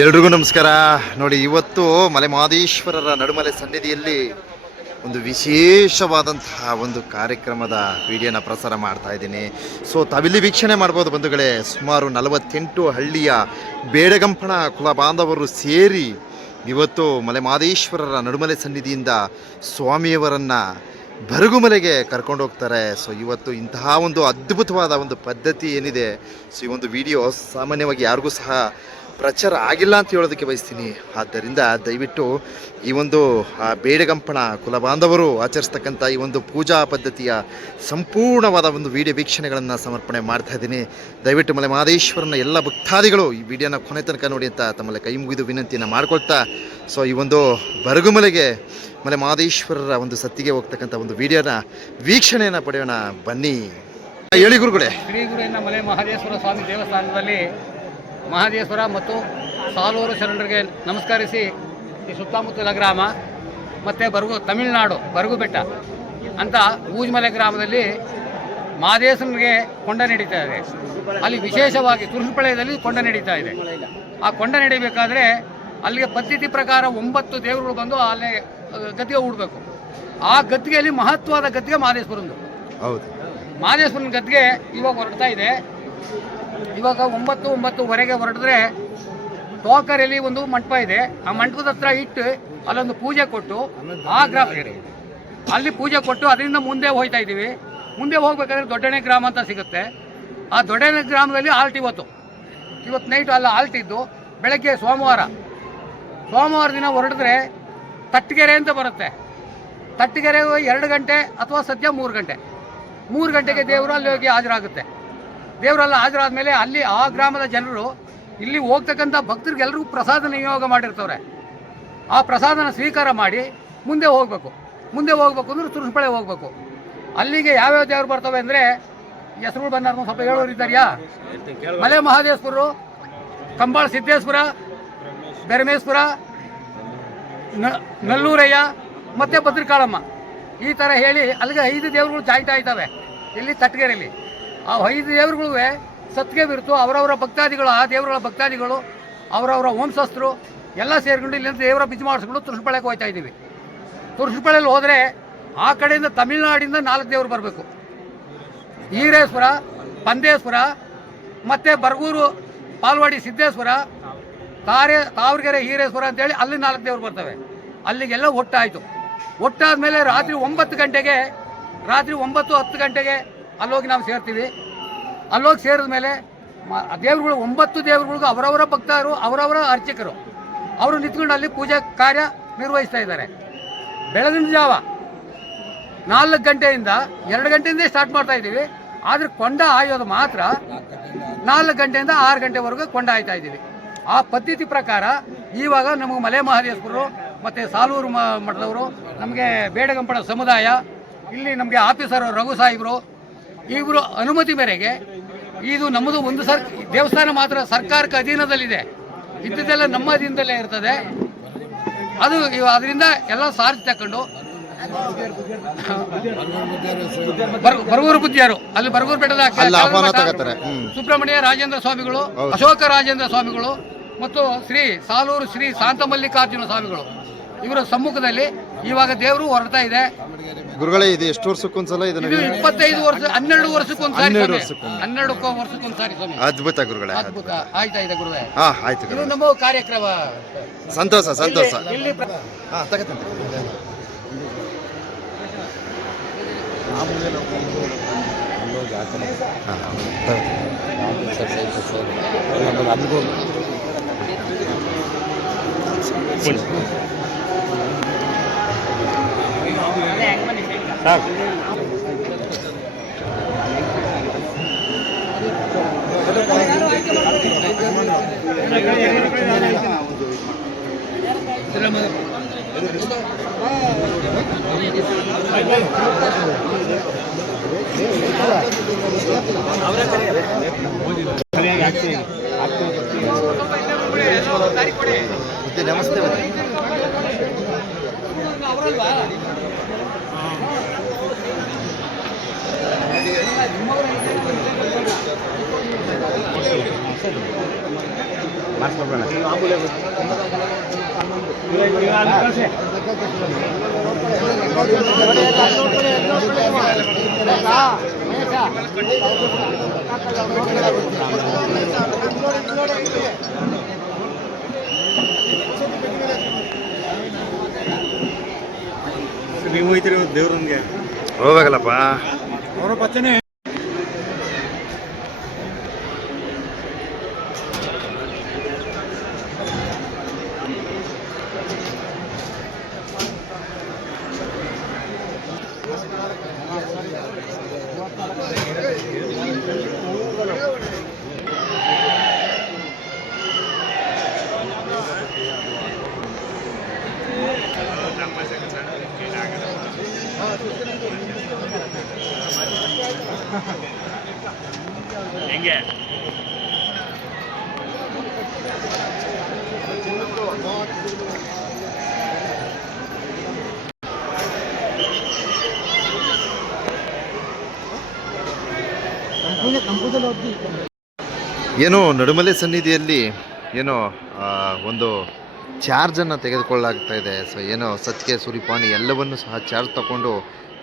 ಎಲ್ರಿಗೂ ನಮಸ್ಕಾರ. ನೋಡಿ, ಇವತ್ತು ಮಲೆಮಹದೇಶ್ವರರ ನಡುಮಲೆ ಸನ್ನಿಧಿಯಲ್ಲಿ ಒಂದು ವಿಶೇಷವಾದಂತಹ ಒಂದು ಕಾರ್ಯಕ್ರಮದ ವಿಡಿಯೋನ ಪ್ರಸಾರ ಮಾಡ್ತಾ ಇದ್ದೀನಿ. ಸೊ ತಾವಿಲ್ಲಿ ವೀಕ್ಷಣೆ ಮಾಡ್ಬೋದು ಬಂಧುಗಳೇ. ಸುಮಾರು 48 ಹಳ್ಳಿಯ ಬೇಡಗಂಪಣ ಕುಲ ಬಾಂಧವರು ಸೇರಿ ಇವತ್ತು ಮಲೆಮಹದೇಶ್ವರರ ನಡುಮಲೆ ಸನ್ನಿಧಿಯಿಂದ ಸ್ವಾಮಿಯವರನ್ನು ಬರಗುಮಲೆಗೆ ಕರ್ಕೊಂಡು ಹೋಗ್ತಾರೆ. ಸೊ ಇವತ್ತು ಇಂತಹ ಒಂದು ಅದ್ಭುತವಾದ ಒಂದು ಪದ್ಧತಿ ಏನಿದೆ, ಸೊ ಈ ಒಂದು ವಿಡಿಯೋ ಸಾಮಾನ್ಯವಾಗಿ ಯಾರಿಗೂ ಸಹ ಪ್ರಚಾರ ಆಗಿಲ್ಲ ಅಂತ ಹೇಳೋದಕ್ಕೆ ಬಯಸ್ತೀನಿ. ಆದ್ದರಿಂದ ದಯವಿಟ್ಟು ಈ ಒಂದು ಬೇಡಗಂಪಣ ಕುಲಬಾಂಧವರು ಆಚರಿಸ್ತಕ್ಕಂಥ ಈ ಒಂದು ಪೂಜಾ ಪದ್ಧತಿಯ ಸಂಪೂರ್ಣವಾದ ಒಂದು ವಿಡಿಯೋ ವೀಕ್ಷಣೆಗಳನ್ನು ಸಮರ್ಪಣೆ ಮಾಡ್ತಾ ಇದ್ದೀನಿ. ದಯವಿಟ್ಟು ಮಲೆಮಹದೇಶ್ವರನ ಎಲ್ಲ ಭಕ್ತಾದಿಗಳು ಈ ವಿಡಿಯೋನ ಕೊನೆ ತನಕ ನೋಡಿ ಅಂತ ತಮ್ಮಲ್ಲಿ ಕೈ ಮುಗಿದು ವಿನಂತಿಯನ್ನು ಮಾಡ್ಕೊಳ್ತಾ, ಸೊ ಈ ಒಂದು ಬರಗುಮಲೆಗೆ ಮಲೆಮಹದೇಶ್ವರರ ಒಂದು ಸತ್ತಿಗೆ ಹೋಗ್ತಕ್ಕಂಥ ಒಂದು ವಿಡಿಯೋನ ವೀಕ್ಷಣೆಯನ್ನು ಪಡೆಯೋಣ ಬನ್ನಿ. ಹೇಳಿ ಗುರುಗಳೇ. ಶ್ರೀ ಗುರುವಿನ ಮಲೆಮಹದೇಶ್ವರ ಸ್ವಾಮಿ ದೇವಸ್ಥಾನದಲ್ಲಿ ಮಹದೇಶ್ವರ ಮತ್ತು ಸಾಲೂರು ಶರಣರಿಗೆ ನಮಸ್ಕರಿಸಿ ಈ ಸುತ್ತಮುತ್ತಲ ಗ್ರಾಮ ಮತ್ತು ತಮಿಳುನಾಡು ಬರಗು ಬೆಟ್ಟ ಅಂತ ಊಜ್ಮಲೆ ಗ್ರಾಮದಲ್ಲಿ ಮಹದೇಶ್ವರನಿಗೆ ಕೊಂಡ ನಡೀತಾ ಇದೆ. ಅಲ್ಲಿ ವಿಶೇಷವಾಗಿ ತುರುಸುಪಳೆಯಲ್ಲಿ ಕೊಂಡ ನಡೀತಾ ಇದೆ. ಆ ಕೊಂಡ ನಡೀಬೇಕಾದ್ರೆ ಅಲ್ಲಿಗೆ ಪದ್ಧತಿ ಪ್ರಕಾರ 9 ದೇವರುಗಳು ಬಂದು ಅಲ್ಲೇ ಗದ್ದಿಗೆ ಹೂಡಬೇಕು. ಆ ಗದ್ದಿಗೆಯಲ್ಲಿ ಮಹತ್ವದ ಗದ್ದಿಗೆ ಮಹದೇಶ್ವರಂದು. ಹೌದು, ಮಹದೇಶ್ವರನ ಗದ್ದಿಗೆ ಇವಾಗ ಹೊರಡ್ತಾ ಇದೆ. ಇವಾಗ 9:09ವರೆಗೆ ಹೊರಡಿದ್ರೆ ಟೋಕರಲ್ಲಿ ಒಂದು ಮಂಟಪ ಇದೆ. ಆ ಮಂಟಪದ ಹತ್ರ ಇಟ್ಟು ಅಲ್ಲೊಂದು ಪೂಜೆ ಕೊಟ್ಟು ಅಲ್ಲಿ ಪೂಜೆ ಕೊಟ್ಟು ಅದರಿಂದ ಮುಂದೆ ಹೋಗ್ತಾ ಇದ್ದೀವಿ. ಮುಂದೆ ಹೋಗ್ಬೇಕಾದ್ರೆ ದೊಡ್ಡಣೆ ಗ್ರಾಮ ಅಂತ ಸಿಗುತ್ತೆ. ಆ ದೊಡ್ಡಣೆ ಗ್ರಾಮದಲ್ಲಿ ಆಲ್ಟ್ ಇವತ್ತು ನೈಟ್ ಅಲ್ಲಿ ಆಲ್ಟ್ ಇದ್ದು ಬೆಳಗ್ಗೆ ಸೋಮವಾರ ದಿನ ಹೊರಡಿದ್ರೆ ತಟ್ಟಗೆರೆ ಅಂತ ಬರುತ್ತೆ. ತಟ್ಟಗೆರೆ 2 ಗಂಟೆ ಅಥವಾ ಸದ್ಯ 3 ಗಂಟೆಗೆ ದೇವರು ಅಲ್ಲಿ ಹೋಗಿ ಹಾಜರಾಗುತ್ತೆ. ದೇವರೆಲ್ಲ ಹಾಜರಾದ ಮೇಲೆ ಅಲ್ಲಿ ಆ ಗ್ರಾಮದ ಜನರು ಇಲ್ಲಿ ಹೋಗ್ತಕ್ಕಂಥ ಭಕ್ತರಿಗೆಲ್ಲರಿಗೂ ಪ್ರಸಾದ ನಿಯೋಗ ಮಾಡಿರ್ತವ್ರೆ. ಆ ಪ್ರಸಾದನ ಸ್ವೀಕಾರ ಮಾಡಿ ಮುಂದೆ ಹೋಗಬೇಕು ಅಂದ್ರೆ ತುರುಸುಪಳೆ ಹೋಗ್ಬೇಕು. ಅಲ್ಲಿಗೆ ಯಾವ್ಯಾವ ದೇವರು ಬರ್ತವೆ ಅಂದರೆ ಹೆಸರುಗಳು ಬಂದಾರ ಸ್ವಲ್ಪ ಹೇಳೋರು ಇದ್ದಾರ್ಯಾ? ಮಲೆ ಮಹದೇಶ್ವರರು, ಕಂಬಾಳ ಸಿದ್ದೇಶ್ವರ, ಬೆರಮೇಶ್ವರ, ನಲ್ಲೂರಯ್ಯ ಮತ್ತು ಭದ್ರಕಾಳಮ್ಮ, ಈ ಥರ ಹೇಳಿ ಅಲ್ಲಿಗೆ 5 ದೇವರುಗಳು ಜಾಯಿಂಟ್ ಆಯ್ತವೆ ಇಲ್ಲಿ ತಟ್ಟಗೆರೆಯಲ್ಲಿ. ಆ 5 ದೇವರುಗಳು ಸತ್ತಿಗೆ ಬಿರುತು ಅವರವರ ಭಕ್ತಾದಿಗಳು, ಆ ದೇವರುಗಳ ಭಕ್ತಾದಿಗಳು, ಅವರವರ ವಂಶಸ್ಥರು ಎಲ್ಲ ಸೇರಿಕೊಂಡು ಇಲ್ಲಿಂದ ದೇವರ ಬಿಜಿ ಮಾಡಿಸ್ಕೊಂಡು ತುರುಸುಪಳೆಗೆ ಹೋಗ್ತಾ ಇದ್ದೀವಿ. ತುರುಸುಪಳೆಯಲ್ಲಿ ಹೋದರೆ ಆ ಕಡೆಯಿಂದ ತಮಿಳುನಾಡಿಂದ 4 ದೇವರು ಬರಬೇಕು. ಈರೇಶ್ವರ, ಪಂದೇಶ್ವರ ಮತ್ತು ಬರಗೂರು ಪಾಲ್ವಾಡಿ ಸಿದ್ದೇಶ್ವರ, ತಾವರಗೆರೆ ಈರೇಶ್ವರ ಅಂತೇಳಿ ಅಲ್ಲಿ 4 ದೇವರು ಬರ್ತವೆ. ಅಲ್ಲಿಗೆಲ್ಲ ಒಟ್ಟಾದ ಮೇಲೆ ರಾತ್ರಿ 9 ಗಂಟೆಗೆ 9-10 ಗಂಟೆಗೆ ಅಲ್ಲೋಗಿ ನಾವು ಸೇರ್ತೀವಿ. ಅಲ್ಲೋಗಿ ಸೇರಿದ ಮೇಲೆ ದೇವರುಗಳು 9 ದೇವರುಗಳಿಗೂ ಅವರವರ ಭಕ್ತರು, ಅವರವರ ಅರ್ಚಕರು ಅವರು ನಿಂತ್ಕೊಂಡು ಅಲ್ಲಿ ಪೂಜೆ ಕಾರ್ಯ ನಿರ್ವಹಿಸ್ತಾ ಇದ್ದಾರೆ. ಬೆಳಗಿನ ಜಾವ 4 ಗಂಟೆಯಿಂದ 2 ಗಂಟೆಯಿಂದ ಸ್ಟಾರ್ಟ್ ಮಾಡ್ತಾ ಇದ್ದೀವಿ. ಆದರೆ ಕೊಂಡ ಆಯೋದು ಮಾತ್ರ 4 ಗಂಟೆಯಿಂದ 6 ಗಂಟೆವರೆಗೂ ಕೊಂಡ ಆಯ್ತಾ ಇದ್ದೀವಿ. ಆ ಪದ್ಧತಿ ಪ್ರಕಾರ ಇವಾಗ ನಮಗೆ ಮಲೆ ಮಹದೇಶ್ವರರು ಮತ್ತು ಸಾಲೂರು ಮಠದವರು, ನಮಗೆ ಬೇಡಗಂಪಣ ಸಮುದಾಯ, ಇಲ್ಲಿ ನಮಗೆ ಆಫೀಸರು ರಘು ಸಾಹೇಬರು, ಇವರು ಅನುಮತಿ ಮೇರೆಗೆ ಇದು ನಮ್ಮದು ಒಂದು ದೇವಸ್ಥಾನ ಮಾತ್ರ ಸರ್ಕಾರಕ್ಕೆ ಅಧೀನದಲ್ಲಿದೆ. ಇದ್ದದೆಲ್ಲ ನಮ್ಮ ಅಧೀನದಲ್ಲೇ ಇರ್ತದೆ. ಅದು ಅದರಿಂದ ಎಲ್ಲ ಸಾರ್ಜ್ ತಗೊಂಡು ಬರಗೂರು ಬುದ್ಧಿಯರು ಅಲ್ಲಿ ಬರಗೂರು ಬೆಟ್ಟದ ಸುಬ್ರಹ್ಮಣ್ಯ ರಾಜೇಂದ್ರ ಸ್ವಾಮಿಗಳು, ಅಶೋಕ ರಾಜೇಂದ್ರ ಸ್ವಾಮಿಗಳು ಮತ್ತು ಸಾಲೂರು ಶ್ರೀ ಶಾಂತ ಮಲ್ಲಿಕಾರ್ಜುನ ಸ್ವಾಮಿಗಳು ಇವರ ಸಮ್ಮುಖದಲ್ಲಿ ಇವಾಗ ದೇವರು ಹೊರಡ್ತಾ ಇದೆ. ಗುರುಗಳೇ, ಇದು ಎಷ್ಟು ವರ್ಷಕ್ಕೊಂದ್ಸಲ? ಇದು 25 ವರ್ಷ 12 ವರ್ಷಕ್ಕೊಂದ್ಸಾರಿ 12 ವರ್ಷಕ್ಕೊಂದ್ಸಾರಿ ಸ್ವಾಮಿ. ಅದ್ಭುತ ಗುರುಗಳೇ, ಅದ್ಭುತ. ಆಯ್ತಾ ಇದೆ ಗುರುಗಳೇ? ಆಯ್ತು. ಇದು ನಮ್ಮ ಕಾರ್ಯಕ್ರಮ. ಸಂತೋಷ. ಇಲ್ಲಿ ನಮಸ್ತೆ. ನೀವು ಹೋಯ್ತಿರಿ ದೇವ್ರನ್ಗೆ ಹೋಗ್ಬೇಕಲ್ಲಪ್ಪ. ಅವರ ಪಚ್ಚನೆ ಹೆಂಗೆ ಏನೋ ನಡುಮಲೆ ಸನ್ನಿಧಿಯಲ್ಲಿ ಏನೋ ಒಂದು ಚಾರ್ಜನ್ನು ತೆಗೆದುಕೊಳ್ಳಲಾಗ್ತಾ ಇದೆ. ಸೊ ಏನೋ ಸತ್ಕೆ ಸುರಿಪಾಣಿ ಎಲ್ಲವನ್ನು ಸಹ ಚಾರ್ಜ್ ತಗೊಂಡು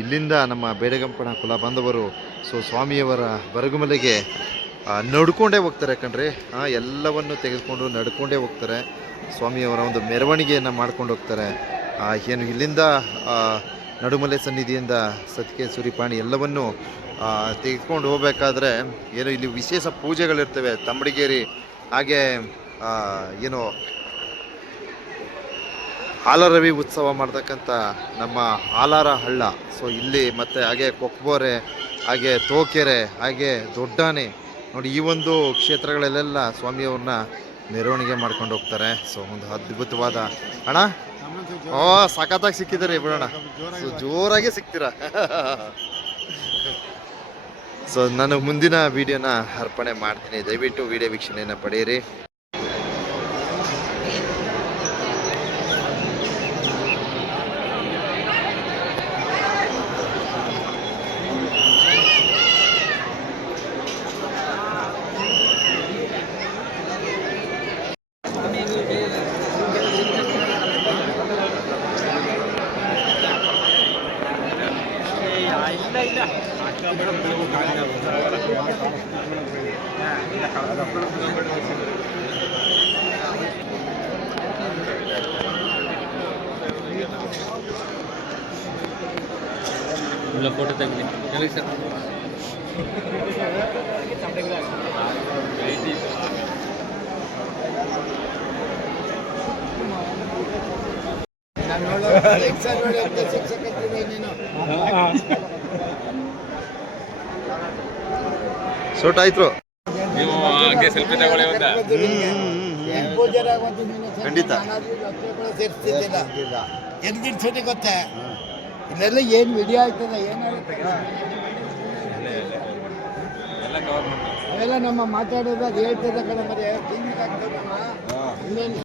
ಇಲ್ಲಿಂದ ನಮ್ಮ ಬೇಡಗಂಪಣ ಕುಲ ಬಾಂಧವರು ಸೊ ಸ್ವಾಮಿಯವರ ಬರಗುಮಲೆಗೆ ನಡ್ಕೊಂಡೇ ಹೋಗ್ತಾರೆ ಕಣ್ರಿ. ಎಲ್ಲವನ್ನು ತೆಗೆದುಕೊಂಡು ನಡ್ಕೊಂಡೇ ಹೋಗ್ತಾರೆ. ಸ್ವಾಮಿಯವರ ಒಂದು ಮೆರವಣಿಗೆಯನ್ನು ಮಾಡ್ಕೊಂಡು ಹೋಗ್ತಾರೆ. ಏನು ಇಲ್ಲಿಂದ ನಡುಮಲೆ ಸನ್ನಿಧಿಯಿಂದ ಸತ್ಕೆ ಸುರಿಪಾಣಿ ಎಲ್ಲವನ್ನು ತೆಗೆದುಕೊಂಡು ಹೋಗಬೇಕಾದ್ರೆ ಏನು ಇಲ್ಲಿ ವಿಶೇಷ ಪೂಜೆಗಳಿರ್ತವೆ. ತಂಬಡಿಗೇರಿ ಹಾಗೆ ಏನು ಹಾಲರವಿ ಉತ್ಸವ ಮಾಡ್ತಕ್ಕಂಥ ನಮ್ಮ ಹಾಲಾರ ಹಳ್ಳ, ಸೊ ಇಲ್ಲಿ ಮತ್ತು ಹಾಗೆ ಕೊಕ್ಬೋರೆ, ಹಾಗೆ ತೋಕೆರೆ, ಹಾಗೆ ದೊಡ್ಡಾನೆ ನೋಡಿ, ಈ ಒಂದು ಕ್ಷೇತ್ರಗಳಲ್ಲೆಲ್ಲ ಸ್ವಾಮಿಯವ್ರನ್ನ ಮೆರವಣಿಗೆ ಮಾಡ್ಕೊಂಡು ಹೋಗ್ತಾರೆ. ಸೊ ಒಂದು ಅದ್ಭುತವಾದ ಅಣ್ಣ ಸಖತ್ತಾಗಿ ಸಿಕ್ಕಿದ್ದಾರೆ ಬಿಡೋಣ, ಸೊ ಜೋರಾಗಿ ಸಿಗ್ತೀರಾ. ಸೊ ನಾನು ಮುಂದಿನ ವಿಡಿಯೋನ ಅರ್ಪಣೆ ಮಾಡ್ತೀನಿ. ದಯವಿಟ್ಟು ವಿಡಿಯೋ ವೀಕ್ಷಣೆಯನ್ನು ಪಡೆಯಿರಿ. Photo ತೆಗಲಿ sir. ಸೂಟ್ ಆಯ್ತು ನೀವು ಹಂಗೆ ಸೆಲ್ಫಿ ತಗೊಳ್ಳಿ ಅಂತ ಖಂಡಿತ. ಎಗ್ದಿಡ್ಸೋದೆ ಗೊತ್ತೇ, ಇಲ್ಲೆಲ್ಲ ಏನು ವಿಡಿಯೋ ಆಗ್ತದೆ ಏನಾಗುತ್ತೆ ಅವೆಲ್ಲ ನಮ್ಮ ಮಾತಾಡೋದು ಅದು ಹೇಳ್ತದೆ ಕಡೆ ಮತ್ತೆ ಇನ್ನೇನು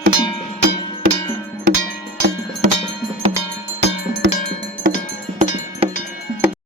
ನಮಸ್ಕಾರ.